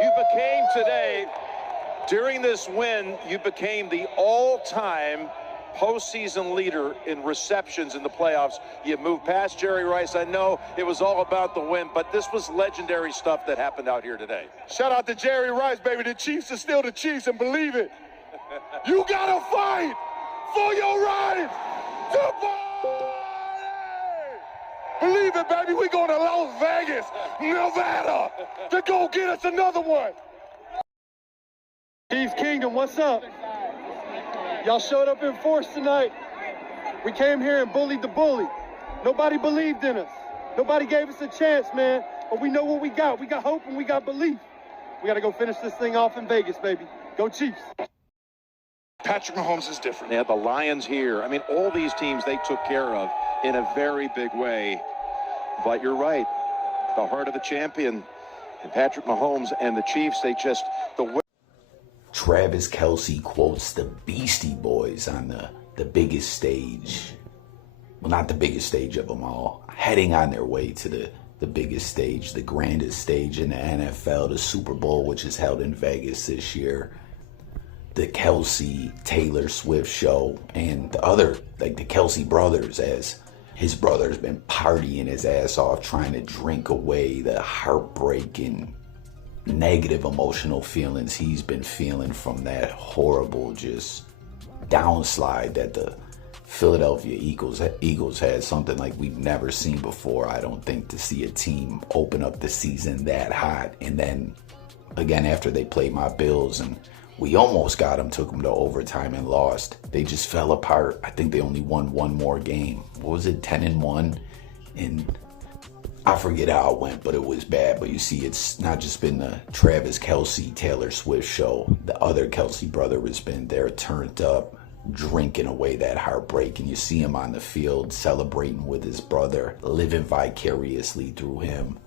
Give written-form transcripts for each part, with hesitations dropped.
You became today, during this win, you became the all-time postseason leader in receptions in the playoffs. You moved past Jerry Rice. I know it was all about the win, but this was legendary stuff that happened out here today. Shout out to Jerry Rice, baby. The Chiefs are still the Chiefs, and believe it. You gotta fight for your right to party. Believe it, baby. We're going to Las Vegas, Nevada, to go get us another one. Chiefs Kingdom, what's up? Y'all showed up in force tonight. We came here and bullied the bully. Nobody believed in us. Nobody gave us a chance, man. But we know what we got. We got hope and we got belief. We got to go finish this thing off in Vegas, baby. Go Chiefs. Patrick Mahomes is different. They had the Lions here. I mean, all these teams they took care of in a very big way. But you're right. The heart of the champion. And Patrick Mahomes and the Chiefs, they just... Travis Kelce quotes the Beastie Boys on the biggest stage. Well, not the biggest stage of them all. Heading on their way to the biggest stage, the grandest stage in the NFL, the Super Bowl, which is held in Vegas this year. The Kelce Taylor Swift show, and the other, like the Kelce brothers, as his brother's been partying his ass off, trying to drink away the heartbreak and negative emotional feelings he's been feeling from that horrible just downslide that the Philadelphia Eagles had. Something like we've never seen before, I don't think, to see a team open up the season that hot. And then again, after they played my Bills and we almost got them, took them to overtime and lost, they just fell apart. I think they only won one more game. What was it, 10-1? And I forget how it went, but it was bad. But you see, it's not just been the Travis Kelce, Taylor Swift show. The other Kelce brother has been there turned up, drinking away that heartbreak. And you see him on the field celebrating with his brother, living vicariously through him.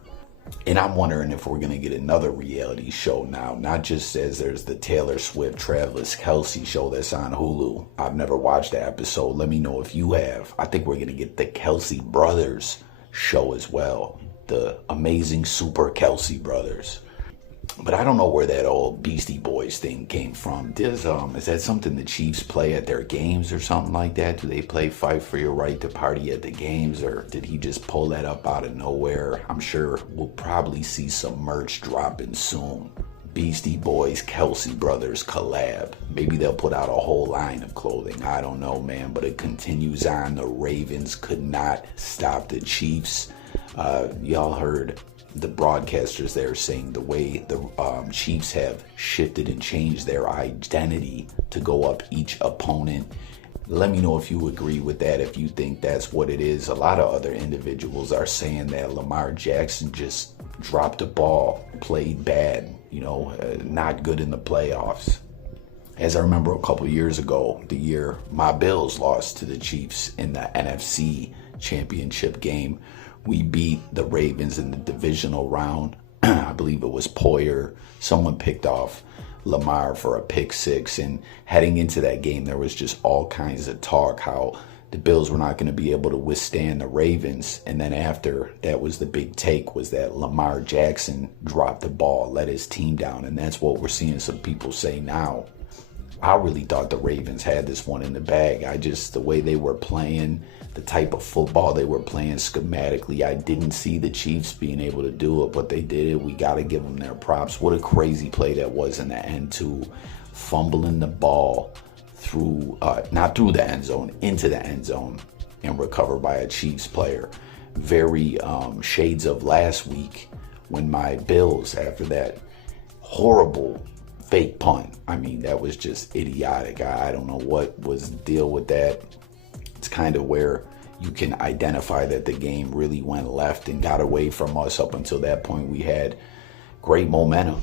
And I'm wondering if we're going to get another reality show now. Not just as there's the Taylor Swift, Travis Kelce show that's on Hulu. I've never watched that episode. Let me know if you have. I think we're going to get the Kelce brothers show as well, the amazing super Kelce brothers. But I don't know where that old Beastie Boys thing came from. Is that something the Chiefs play at their games or something like that? Do they play Fight for Your Right to Party at the games, or did he just pull that up out of nowhere? I'm sure we'll probably see some merch dropping soon. Beastie Boys, Kelce brothers collab. Maybe they'll put out a whole line of clothing. I don't know, man, but it continues on. The Ravens could not stop the Chiefs. Y'all heard the broadcasters there saying the way the Chiefs have shifted and changed their identity to go up each opponent. Let me know if you agree with that, if you think that's what it is. A lot of other individuals are saying that Lamar Jackson just dropped the ball, played bad, not good in the playoffs. As I remember a couple years ago, the year my Bills lost to the Chiefs in the NFC championship game, we beat the Ravens in the divisional round. I believe it was Poyer. Someone picked off Lamar for a pick six, and heading into that game, there was just all kinds of talk how the Bills were not going to be able to withstand the Ravens. And then after that was the big take, was that Lamar Jackson dropped the ball, let his team down. And that's what we're seeing some people say now. I really thought the Ravens had this one in the bag. The way they were playing, the type of football they were playing schematically, I didn't see the Chiefs being able to do it, but they did it. We got to give them their props. What a crazy play that was in the end, too. Fumbling the ball through, not through the end zone, into the end zone, and recovered by a Chiefs player. Very shades of last week when my Bills, after that horrible fake punt, I mean, that was just idiotic. I don't know what was the deal with that. It's kind of where you can identify that the game really went left and got away from us. Up until that point, we had great momentum.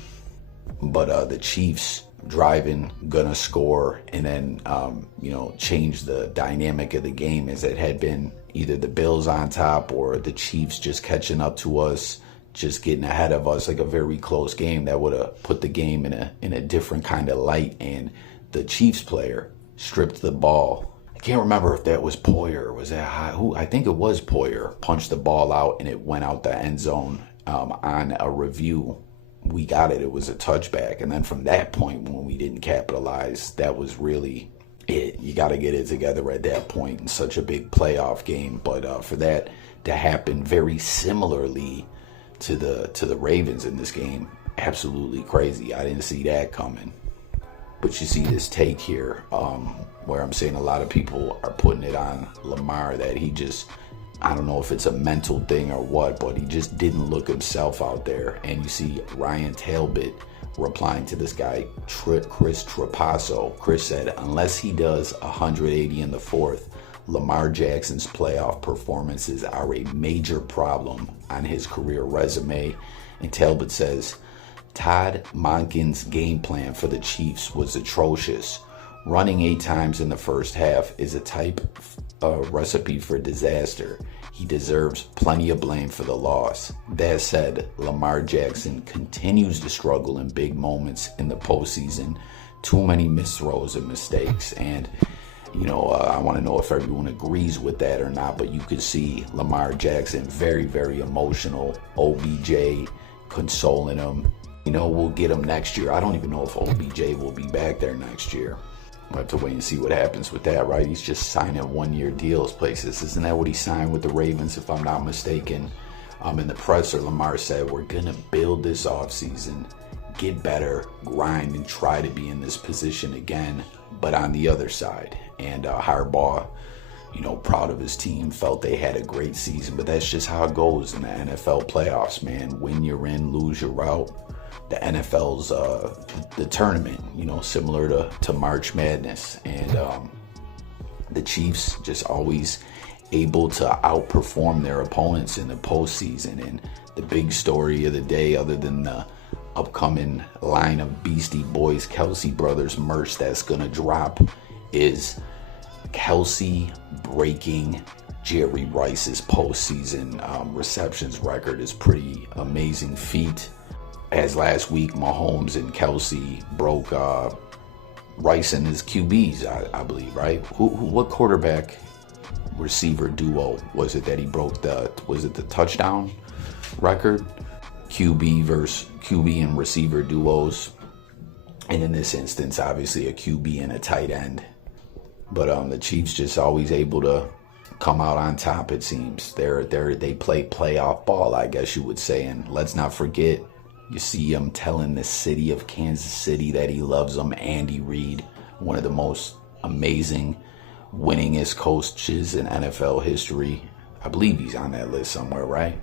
But the Chiefs driving, gonna score, and then, change the dynamic of the game, as it had been either the Bills on top or the Chiefs just catching up to us, just getting ahead of us, like a very close game that would have put the game in a different kind of light. And the Chiefs player stripped the ball. I can't remember if that was Poyer or was that who? I think it was Poyer. Punched the ball out and it went out the end zone on a review we got it. It was a touchback. And then from that point, when we didn't capitalize, that was really it. You got to get it together at that point in such a big playoff game. But for that to happen very similarly to the Ravens in this game, absolutely crazy. I didn't see that coming. But you see this take here where I'm saying a lot of people are putting it on Lamar that he just, I don't know if it's a mental thing or what, but he just didn't look himself out there. And you see Ryan Talbot replying to this guy, Chris Trapasso. Chris said, unless he does 180 in the fourth, Lamar Jackson's playoff performances are a major problem on his career resume. And Talbot says, Todd Monken's game plan for the Chiefs was atrocious. Running 8 times in the first half is a type recipe for disaster. He deserves plenty of blame for the loss. That said, Lamar Jackson continues to struggle in big moments in the postseason. Too many missed throws and mistakes. And, I want to know if everyone agrees with that or not, but you could see Lamar Jackson very, very emotional. OBJ consoling him. We'll get him next year. I don't even know if OBJ will be back there next year. We'll have to wait and see what happens with that, right? He's just signing 1-year deals places. Isn't that what he signed with the Ravens, if I'm not mistaken? In the presser, Lamar said, we're going to build this offseason, get better, grind, and try to be in this position again, but on the other side. And Harbaugh, proud of his team, felt they had a great season, but that's just how it goes in the NFL playoffs, man. Win you're in, lose you're out. The NFL's the tournament, similar to March Madness. And the Chiefs just always able to outperform their opponents in the postseason. And the big story of the day, other than the upcoming line of Beastie Boys, Kelce Brothers merch that's going to drop, is Kelce breaking Jerry Rice's postseason receptions record. Is pretty amazing feat. As last week, Mahomes and Kelce broke Rice and his QBs, I believe, right? What quarterback receiver duo was it that he broke was it the touchdown record? QB versus QB and receiver duos. And in this instance, obviously a QB and a tight end. But the Chiefs just always able to come out on top, it seems. They play playoff ball, I guess you would say. And let's not forget, you see him telling the city of Kansas City that he loves them. Andy Reid, one of the most amazing, winningest coaches in NFL history. I believe he's on that list somewhere, right?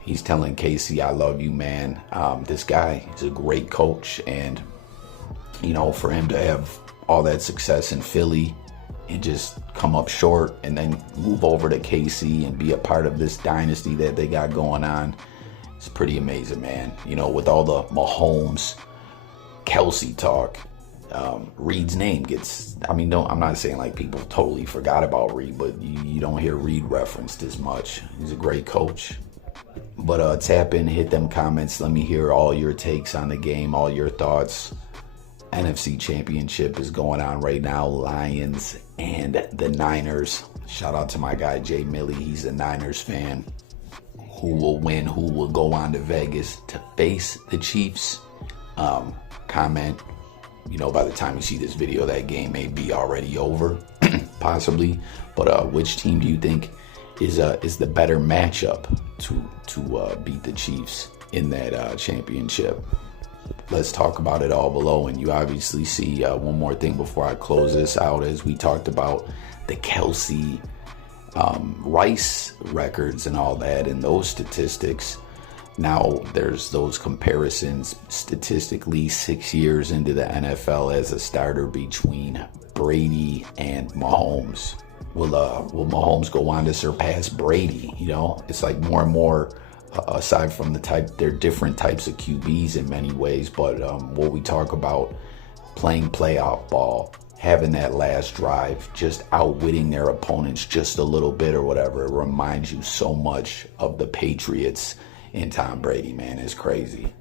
He's telling Casey, I love you, man. This guy is a great coach. And, for him to have all that success in Philly and just come up short and then move over to KC and be a part of this dynasty that they got going on, it's pretty amazing, man. With all the Mahomes, Kelce talk, Reid's name gets, I'm not saying like people totally forgot about Reid, but you don't hear Reid referenced as much. He's a great coach. But tap in, hit them comments. Let me hear all your takes on the game, all your thoughts. NFC Championship is going on right now. Lions and the Niners. Shout out to my guy, Jay Milley. He's a Niners fan. Who will win? Who will go on to Vegas to face the Chiefs? Comment. By the time you see this video, that game may be already over, possibly. But which team do you think is the better matchup to beat the Chiefs in that championship? Let's talk about it all below. And you obviously see one more thing before I close this out, as we talked about the Kelce Rice records and all that, and those statistics. Now there's those comparisons statistically 6 years into the NFL as a starter between Brady and Mahomes. Will Mahomes go on to surpass Brady? It's like more and more, aside from they're different types of QBs in many ways, but what we talk about, playing playoff ball, having that last drive, just outwitting their opponents just a little bit or whatever, it reminds you so much of the Patriots and Tom Brady, man. It's crazy.